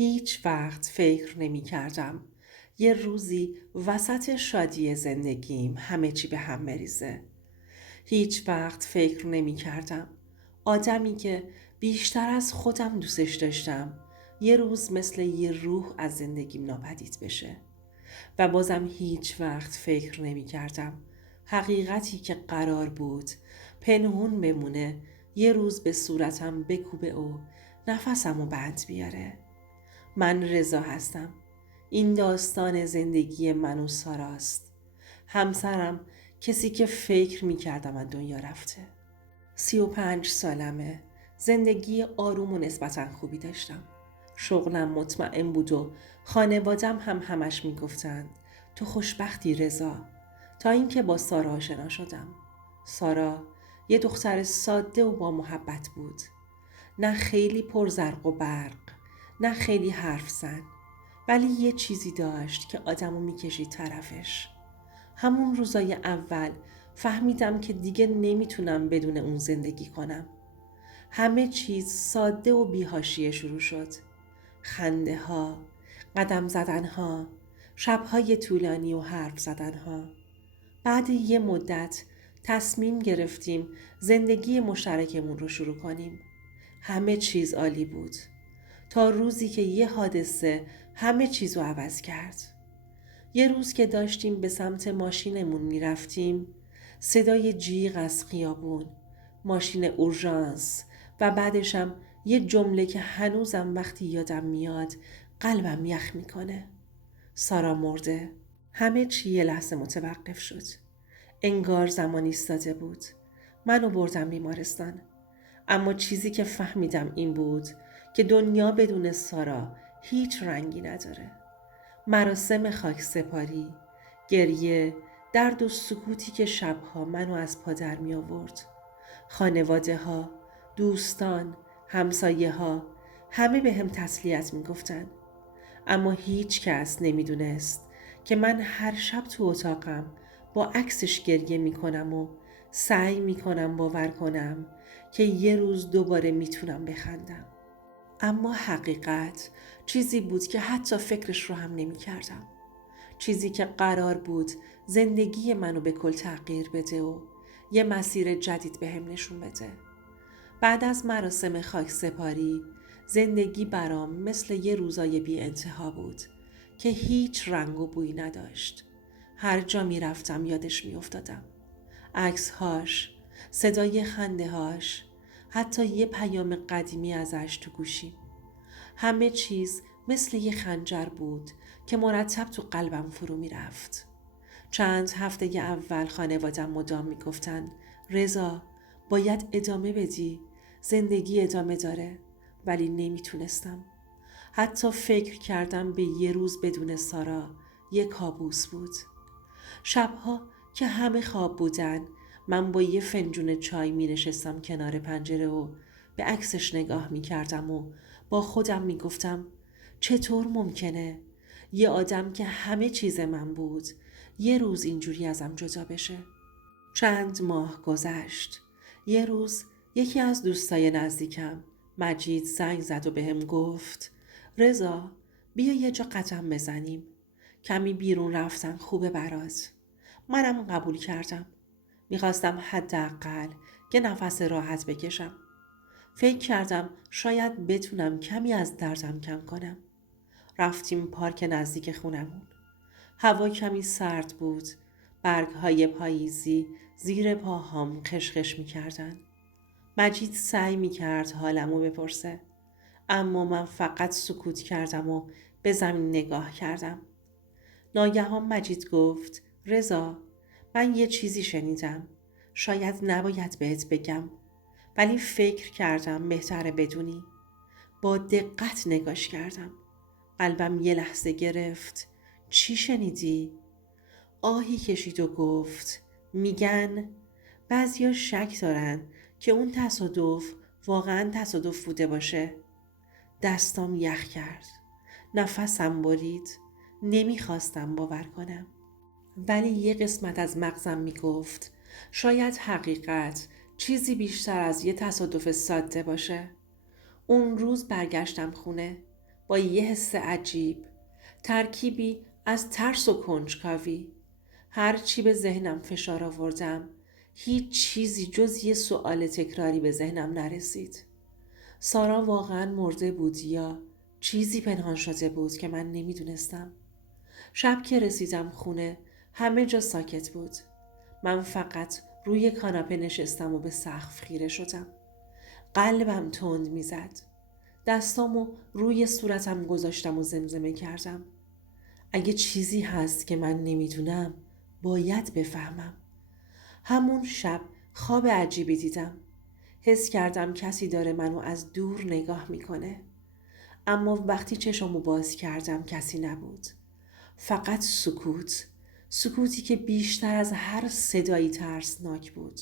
هیچ وقت فکر نمی کردم یه روزی وسط شادی زندگیم همه چی به هم بریزه. هیچ وقت فکر نمی کردم آدمی که بیشتر از خودم دوستش داشتم یه روز مثل یه روح از زندگیم ناپدید بشه. و بازم هیچ وقت فکر نمی کردم حقیقتی که قرار بود پنهون بمونه یه روز به صورتم بکوبه و نفسمو بند بیاره. من رضا هستم. این داستان زندگی من و ساراست. همسرم، کسی که فکر می کردم از دنیا رفته. 35 سالمه. زندگی آروم و نسبتا خوبی داشتم. شغلم مطمئن بود و خانوادم هم همش می گفتند تو خوشبختی رضا. تا اینکه با سارا آشنا شدم. سارا یه دختر ساده و با محبت بود. نه خیلی پرزرق و برق، نه خیلی حرف زن، ولی یه چیزی داشت که آدمو میکشید طرفش. همون روزای اول فهمیدم که دیگه نمیتونم بدون اون زندگی کنم. همه چیز ساده و بی‌حاشیه شروع شد. خنده ها، قدم زدن ها، شبهای طولانی و حرف زدن ها. بعد یه مدت تصمیم گرفتیم زندگی مشترکمون رو شروع کنیم. همه چیز عالی بود. تا روزی که یه حادثه همه چیز رو عوض کرد. یه روز که داشتیم به سمت ماشینمون میرفتیم، صدای جیغ از خیابون، ماشین اورژانس و بعدشم یه جمله که هنوزم وقتی یادم میاد قلبم یخ میکنه. سارا مرده. همه چی یه لحظه متوقف شد. انگار زمان ایستاده بود. منو بردم بیمارستان. اما چیزی که فهمیدم این بود که دنیا بدون سارا هیچ رنگی نداره. مراسم خاک سپاری، گریه، درد و سکوتی که شبها منو از پا در می آورد. خانواده ها، دوستان، همسایه ها، همه به هم تسلیت می گفتن. اما هیچ کس نمی دونست که من هر شب تو اتاقم با عکسش گریه می کنم و سعی می کنم باور کنم که یه روز دوباره می تونم بخندم. اما حقیقت چیزی بود که حتی فکرش رو هم نمی کردم. چیزی که قرار بود زندگی منو به کل تغییر بده و یه مسیر جدید به هم نشون بده. بعد از مراسم خاک سپاری زندگی برام مثل یه روزای بی انتها بود که هیچ رنگ و بویی نداشت. هر جا می رفتم یادش می افتادم. عکس‌هاش، صدای خنده‌هاش، حتی یه پیام قدیمی ازش تو گوشیم. همه چیز مثل یه خنجر بود که مرتب تو قلبم فرو می رفت. چند هفته اول خانوادم مدام می گفتن رضا باید ادامه بدی، زندگی ادامه داره، ولی نمی تونستم. حتی فکر کردم به یه روز بدون سارا یه کابوس بود. شبها که همه خواب بودن من با یه فنجون چای می نشستم کنار پنجره و به عکسش نگاه می کردم و با خودم می گفتم چطور ممکنه یه آدم که همه چیز من بود یه روز اینجوری ازم جدا بشه. چند ماه گذشت. یه روز یکی از دوستای نزدیکم مجید زنگ زد و بهم گفت رضا بیا یه جا قدم بزنیم. کمی بیرون رفتن خوبه برات. منم قبول کردم. میخواستم حداقل که نفس راحت بکشم. فکر کردم شاید بتونم کمی از دردم کم کنم. رفتیم پارک نزدیک خونمون. هوا کمی سرد بود. برگ‌های پاییزی زیر پاهام خشخش می‌کردن. مجید سعی می‌کرد حالمو بپرسه. اما من فقط سکوت کردم و به زمین نگاه کردم. ناگهان مجید گفت رضا من یه چیزی شنیدم. شاید نباید بهت بگم. ولی فکر کردم بهتره بدونی. با دقت نگاش کردم. قلبم یه لحظه گرفت. چی شنیدی؟ آهی کشید و گفت میگن بعضیا شک دارن که اون تصادف واقعا تصادف بوده باشه. دستام یخ کرد. نفسم برید. نمیخواستم باور کنم. ولی یه قسمت از مغزم میگفت شاید حقیقت چیزی بیشتر از یه تصادف ساده باشه. اون روز برگشتم خونه. با یه حس عجیب، ترکیبی از ترس و کنجکاوی. هر چی به ذهنم فشار آوردم، هیچ چیزی جز یه سوال تکراری به ذهنم نرسید. سارا واقعا مرده بود یا چیزی پنهان شده بود که من نمیدونستم. شب که رسیدم خونه همه جا ساکت بود. من فقط روی کاناپه نشستم و به سقف خیره شدم. قلبم تند میزد. دستامو روی صورتم گذاشتم و زمزمه کردم. اگه چیزی هست که من نمیدونم باید بفهمم. همون شب خواب عجیبی دیدم. حس کردم کسی داره منو از دور نگاه میکنه. اما وقتی چشمو باز کردم کسی نبود. فقط سکوت. سکوتی که بیشتر از هر صدایی ترسناک بود.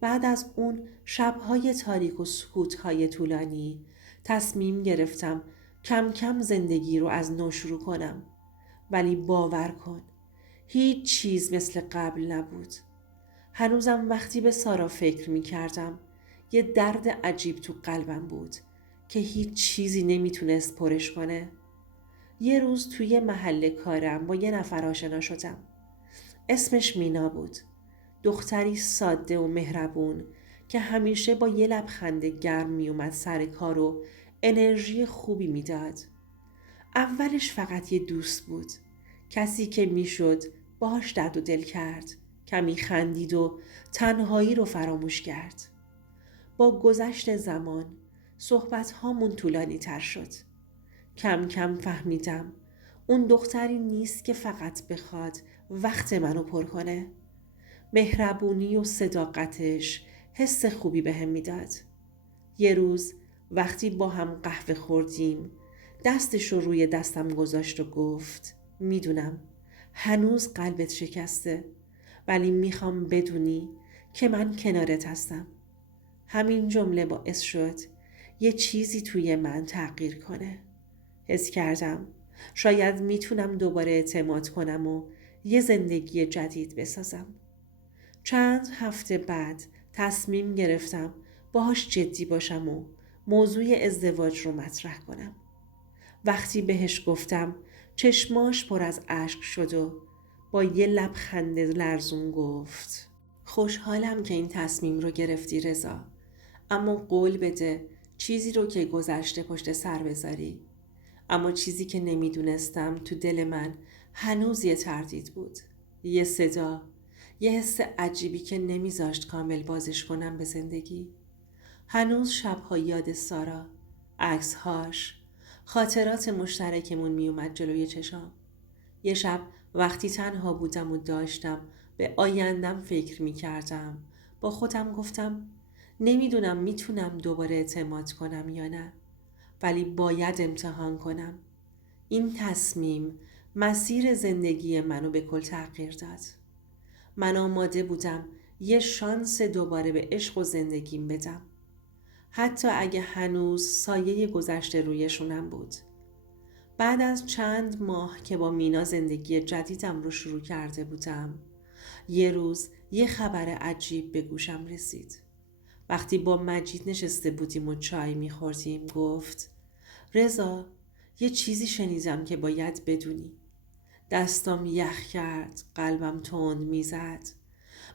بعد از اون شبهای تاریک و سکوتهای طولانی تصمیم گرفتم کم کم زندگی رو از نو شروع کنم. ولی باور کن هیچ چیز مثل قبل نبود. هنوزم وقتی به سارا فکر می کردم یه درد عجیب تو قلبم بود که هیچ چیزی نمیتونست پرش کنه. یه روز توی محل کارم با یه نفر آشنا شدم. اسمش مینا بود. دختری ساده و مهربون که همیشه با یه لبخند گرم می اومد سر کار و انرژی خوبی میداد. اولش فقط یه دوست بود. کسی که میشد باهاش درد و دل کرد. کمی خندید و تنهایی رو فراموش کرد. با گذشت زمان صحبت هامون طولانی تر شد. کم کم فهمیدم اون دختری نیست که فقط بخواد وقت منو پر کنه. مهربونی و صداقتش حس خوبی بهم میداد. یه روز وقتی با هم قهوه خوردیم دستش رو روی دستم گذاشت و گفت میدونم هنوز قلبت شکسته ولی میخوام بدونی که من کنارت هستم. همین جمله باعث شد یه چیزی توی من تغییر کنه. حس کردم شاید میتونم دوباره اعتماد کنم و یه زندگی جدید بسازم. چند هفته بعد تصمیم گرفتم باهاش جدی باشم و موضوع ازدواج رو مطرح کنم. وقتی بهش گفتم چشماش پر از اشک شد و با یه لبخند لرزون گفت خوشحالم که این تصمیم رو گرفتی رضا، اما قول بده چیزی رو که گذشته پشت سر بذاری. اما چیزی که نمیدونستم تو دل من هنوز یه تردید بود. یه صدا، یه حس عجیبی که نمیذاشت کامل بازش کنم به زندگی. هنوز شبها یاد سارا، عکسهاش، خاطرات مشترکمون میومد جلوی چشام. یه شب وقتی تنها بودم و داشتم به آیندم فکر میکردم با خودم گفتم نمیدونم میتونم دوباره اعتماد کنم یا نه، ولی باید امتحان کنم. این تصمیم مسیر زندگی منو به کل تغییر داد. من آماده بودم یه شانس دوباره به عشق و زندگیم بدم. حتی اگه هنوز سایه گذشته رویشونم بود. بعد از چند ماه که با مینا زندگی جدیدم رو شروع کرده بودم، یه روز یه خبر عجیب به گوشم رسید. وقتی با مجید نشسته بودیم و چای میخوردیم گفت رضا یه چیزی شنیدم که باید بدونی. دستم یخ کرد، قلبم تند میزد.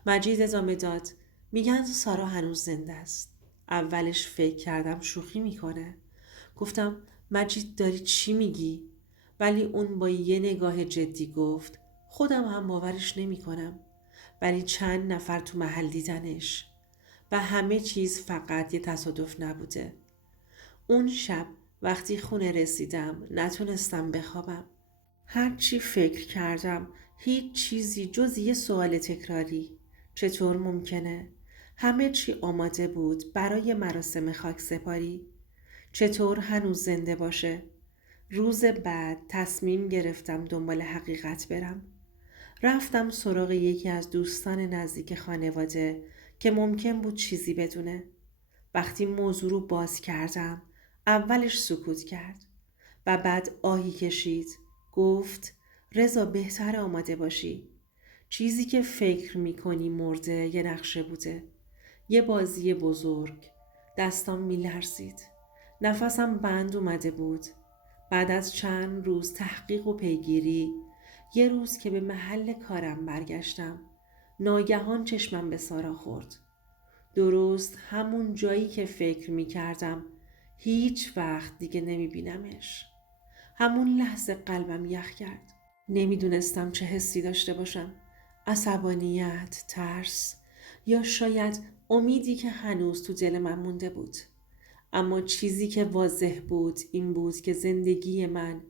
مجید ادامه داد میگن سارا هنوز زنده است. اولش فکر کردم شوخی میکنه. گفتم مجید داری چی میگی؟ ولی اون با یه نگاه جدی گفت خودم هم باورش نمیکنم، ولی چند نفر تو محل دیدنش و همه چیز فقط یه تصادف نبوده. اون شب وقتی خونه رسیدم نتونستم بخوابم. هرچی فکر کردم هیچ چیزی جز یه سوال تکراری. چطور ممکنه؟ همه چی آماده بود برای مراسم خاکسپاری. چطور هنوز زنده باشه؟ روز بعد تصمیم گرفتم دنبال حقیقت برم. رفتم سراغ یکی از دوستان نزدیک خانواده که ممکن بود چیزی بدونه. وقتی موضوع رو باز کردم اولش سکوت کرد و بعد آهی کشید. گفت رضا بهتر آماده باشی. چیزی که فکر میکنی مرده یه نقشه بوده. یه بازی بزرگ. دستام میلرزید. نفسم بند اومده بود. بعد از چند روز تحقیق و پیگیری، یه روز که به محل کارم برگشتم، ناگهان چشمم به سارا خورد. درست همون جایی که فکر می کردم هیچ وقت دیگه نمی بینمش. همون لحظه قلبم یخ کرد. نمیدونستم چه حسی داشته باشم. عصبانیت، ترس یا شاید امیدی که هنوز تو دل من مونده بود. اما چیزی که واضح بود این بود که زندگی من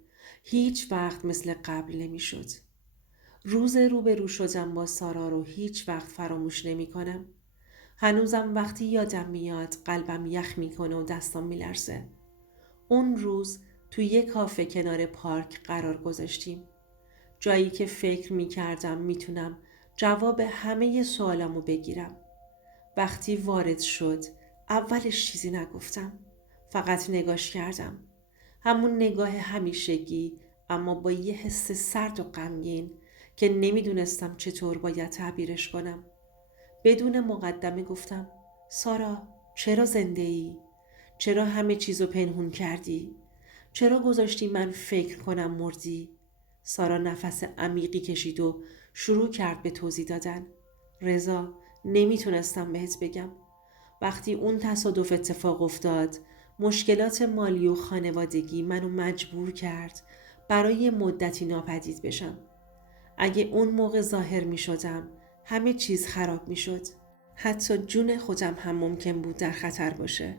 هیچ وقت مثل قبل نمیشد. روز روبرو شدم با سارا رو هیچ وقت فراموش نمی کنم. هنوزم وقتی یادم میاد قلبم یخ میکنه و دستام میلرزه. اون روز تو یک کافه کنار پارک قرار گذاشتیم. جایی که فکر میکردم میتونم جواب همه سوالامو بگیرم. وقتی وارد شد اولش چیزی نگفتم. فقط نگاش کردم. همون نگاه همیشگی، اما با یه حس سرد و غمگین که نمیدونستم چطور باید تعبیرش کنم. بدون مقدمه گفتم: سارا، چرا زنده ای؟ چرا همه چیزو پنهون کردی؟ چرا گذاشتی من فکر کنم مردی؟ سارا نفس عمیقی کشید و شروع کرد به توضیح دادن. رضا، نمیتونستم بهت بگم. وقتی اون تصادف اتفاق افتاد، مشکلات مالی و خانوادگی منو مجبور کرد برای مدتی ناپدید بشم. اگه اون موقع ظاهر می شدم همه چیز خراب می شد. حتی جون خودم هم ممکن بود در خطر باشه.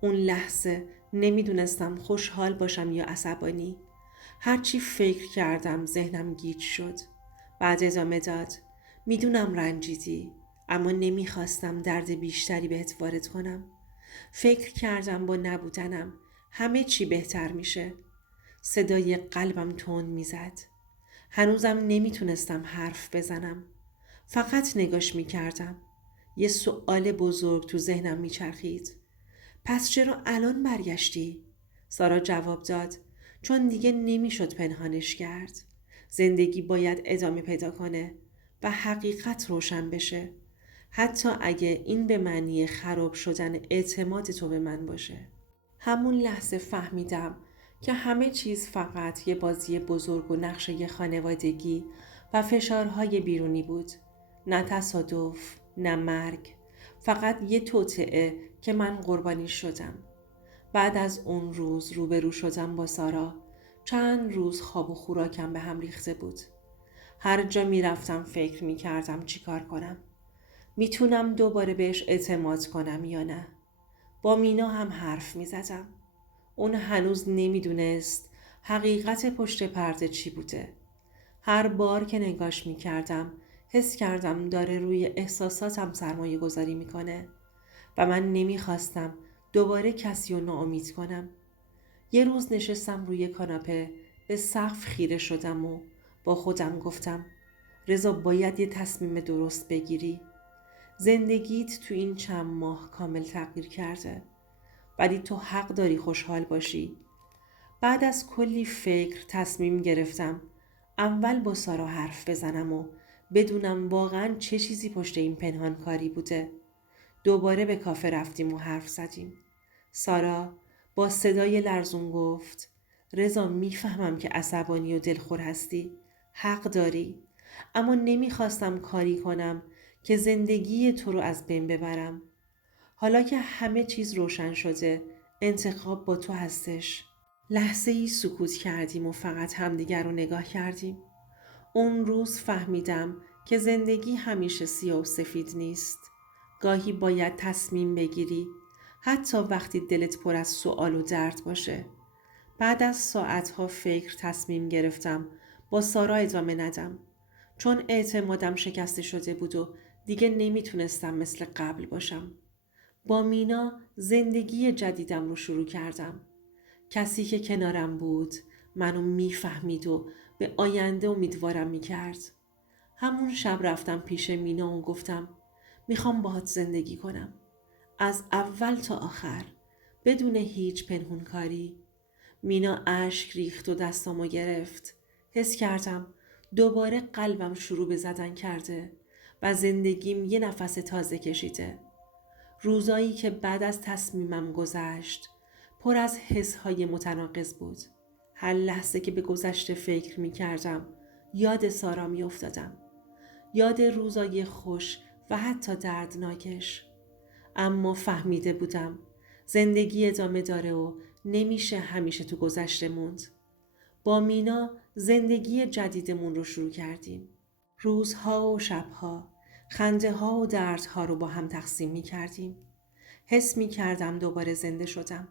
اون لحظه نمیدونستم خوشحال باشم یا عصبانی. هرچی فکر کردم ذهنم گیج شد. بعد ادامه داد: میدونم رنجیدی، اما نمیخواستم درد بیشتری بهت وارد کنم. فکر کردم با نبودنم همه چی بهتر میشه. صدای قلبم تند میزد. هنوزم نمیتونستم حرف بزنم. فقط نگاش میکردم. یه سوال بزرگ تو ذهنم میچرخید. پس چرا الان برگشتی؟ سارا جواب داد: چون دیگه نمیشد پنهانش کرد. زندگی باید ادامه پیدا کنه و حقیقت روشن بشه. حتی اگه این به معنی خراب شدن اعتماد تو به من باشه. همون لحظه فهمیدم که همه چیز فقط یه بازی بزرگ و نقشه خانوادگی و فشارهای بیرونی بود. نه تصادف، نه مرگ. فقط یه توطئه که من قربانی شدم. بعد از اون روز روبرو شدم با سارا. چند روز خواب و خوراکم به هم ریخته بود. هر جا می رفتم فکر می کردم چی کار کنم. میتونم دوباره بهش اعتماد کنم یا نه. با مینا هم حرف می زدم. اون هنوز نمیدونست حقیقت پشت پرده چی بوده. هر بار که نگاش می کردم حس کردم داره روی احساساتم سرمایه گذاری می کنه و من نمیخواستم دوباره کسی رو ناامید کنم. یه روز نشستم روی کاناپه، به سقف خیره شدم و با خودم گفتم: رضا، باید یه تصمیم درست بگیری. زندگیت تو این چند ماه کامل تغییر کرده، ولی تو حق داری خوشحال باشی. بعد از کلی فکر تصمیم گرفتم اول با سارا حرف بزنم و بدونم واقعا چه چیزی پشت این پنهان کاری بوده. دوباره به کافه رفتیم و حرف زدیم. سارا با صدای لرزون گفت: رضا، میفهمم که عصبانی و دلخور هستی. حق داری. اما نمیخواستم کاری کنم که زندگی تو رو از بین ببرم. حالا که همه چیز روشن شده، انتخاب با تو هستش. لحظه ای سکوت کردیم و فقط همدیگر رو نگاه کردیم. اون روز فهمیدم که زندگی همیشه سیاه و سفید نیست. گاهی باید تصمیم بگیری، حتی وقتی دلت پر از سوال و درد باشه. بعد از ساعتها فکر تصمیم گرفتم با سارا ادامه ندم. چون اعتمادم شکسته شده بود و دیگه نمیتونستم مثل قبل باشم. با مینا زندگی جدیدم رو شروع کردم. کسی که کنارم بود منو میفهمید و به آینده امیدوارم میکرد. همون شب رفتم پیش مینا و گفتم: میخوام باهات زندگی کنم. از اول تا آخر، بدون هیچ پنهونکاری. مینا اشک ریخت و دستامو گرفت. حس کردم دوباره قلبم شروع به زدن کرده و زندگیم یه نفس تازه کشیده. روزایی که بعد از تصمیمم گذشت پر از حسهای متناقض بود. هر لحظه که به گذشته فکر می کردم یاد سارا می افتادم. یاد روزای خوش و حتی دردناکش. اما فهمیده بودم زندگی ادامه داره و نمیشه همیشه تو گذشته موند. با مینا زندگی جدیدمون رو شروع کردیم. روزها و شبها، خنده ها و دردها رو با هم تقسیم می کردیم. حس می کردم دوباره زنده شدم.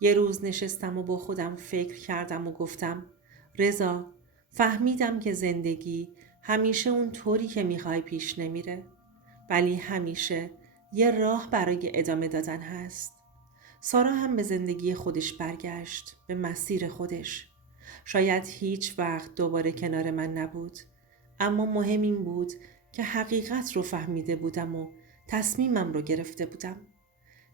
یه روز نشستم و با خودم فکر کردم و گفتم رضا، فهمیدم که زندگی همیشه اون طوری که میخوای پیش نمیره، ولی همیشه یه راه برای ادامه دادن هست. سارا هم به زندگی خودش برگشت، به مسیر خودش. شاید هیچ وقت دوباره کنار من نبود، اما مهم این بود که حقیقت رو فهمیده بودم و تصمیمم رو گرفته بودم.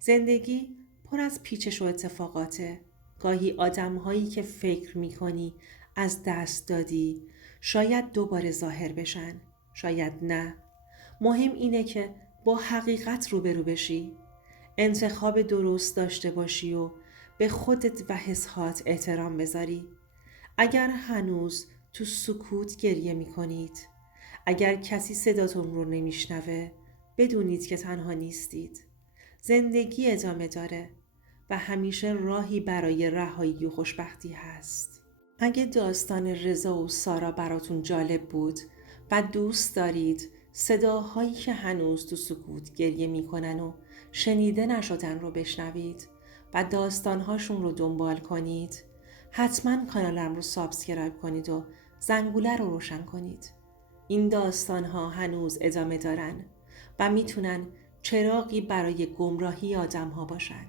زندگی پر از پیچش و اتفاقاته. گاهی آدم‌هایی که فکر می‌کنی از دست دادی شاید دوباره ظاهر بشن، شاید نه. مهم اینه که با حقیقت روبرو بشی، انتخاب درست داشته باشی و به خودت و حسات احترام بذاری. اگر هنوز تو سکوت گریه می‌کنید، اگر کسی صداتون رو نمیشنوه، بدونید که تنها نیستید. زندگی ادامه داره و همیشه راهی برای رهایی و خوشبختی هست. اگه داستان رضا و سارا براتون جالب بود و دوست دارید صداهایی که هنوز تو سکوت گریه میکنن و شنیده نشدن رو بشنوید و داستانهاشون رو دنبال کنید، حتما کانالم رو سابسکرایب کنید و زنگوله رو روشن کنید. این داستانها هنوز ادامه دارن و میتونن چراغی برای گمراهی آدم‌ها باشن.